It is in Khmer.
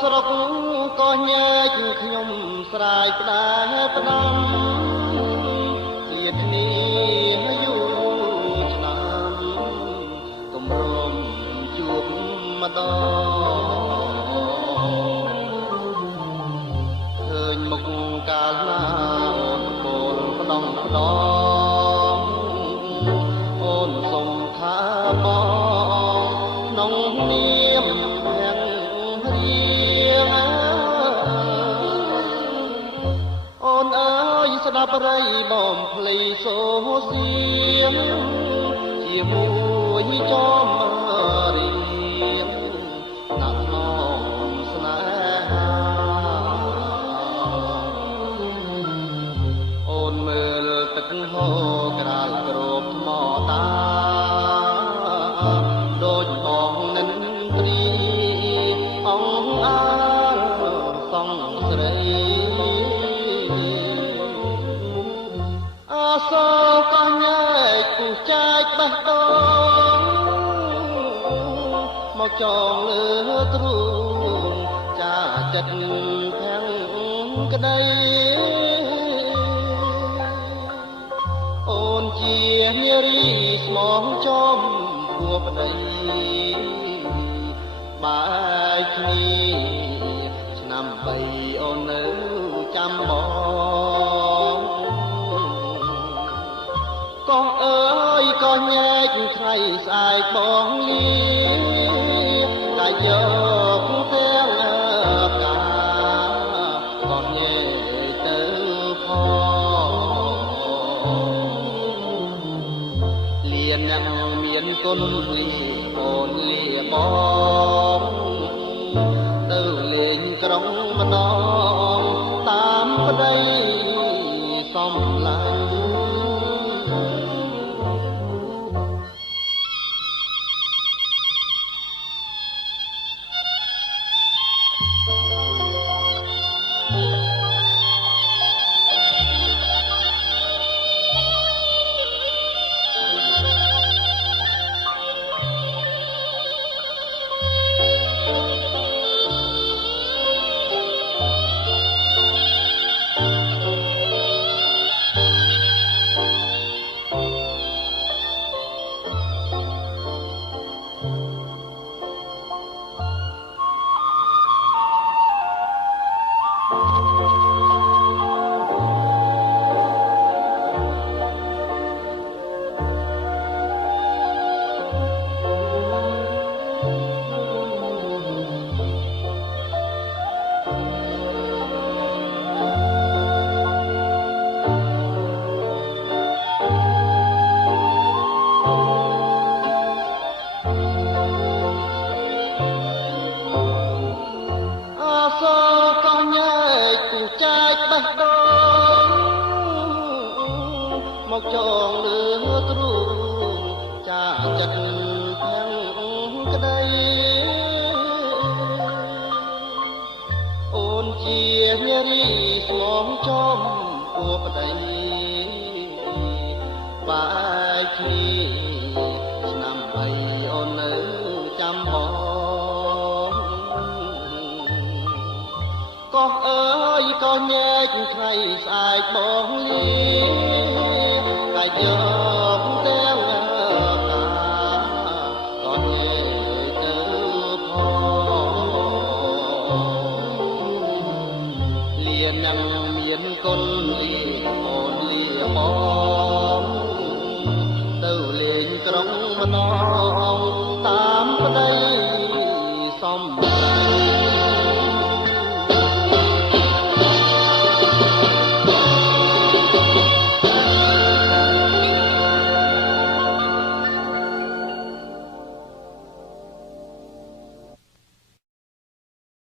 ស្រុកក៏ញែកខ្ញុំស្រាយផ្ដែផ្ដាំជាគ្នាយូរឆ្នាំគម្រមជួបម្ដងឃើញមុខកាលណាអូនបូលផ្ដងផ្ដងអូនសុំថាបងក្នុងនាមស្ដាប់រៃបំភ្លៃសូសៀងជាមួយចំរៀងណាត់នំស្នេហាអូនមើលទឹកហូរក្រាលក្របថ្មតាដូចបងនិនត្រីអងអាលសងស្រីសោកញែកពុះចែកបេះដូងមកចងលើទ្រូងចាចិត្តខាងក្ដីអូនជានារីស្មងចំពួរប្ដីបាយគ្នាឆ្នាំ3អូននៅចាំបងកោះអើយក៏ញែកថ្ងៃស្អែកបងលីតែយកទាំងកាក៏ញែកទៅផងលៀនអ្នកមានគុណលីអូនលាបងទៅលេងក្រុងម្ដងតាមប្តីសំឡាញ់មកចងលើទ្រូងចាចិត្តខាងក្ដីអូនជានារីស្មងចំពួរប្ដីបាយគ្នាឆ្នាំ3អូននៅចាំបងកោះអើយក៏ញែកថ្ងៃស្អែកបងលីតែយកទាំងកាក៏ញែកទៅផងលៀននឹងមានគុណលីអូនលីបងទៅលេងក្រុងម្ដង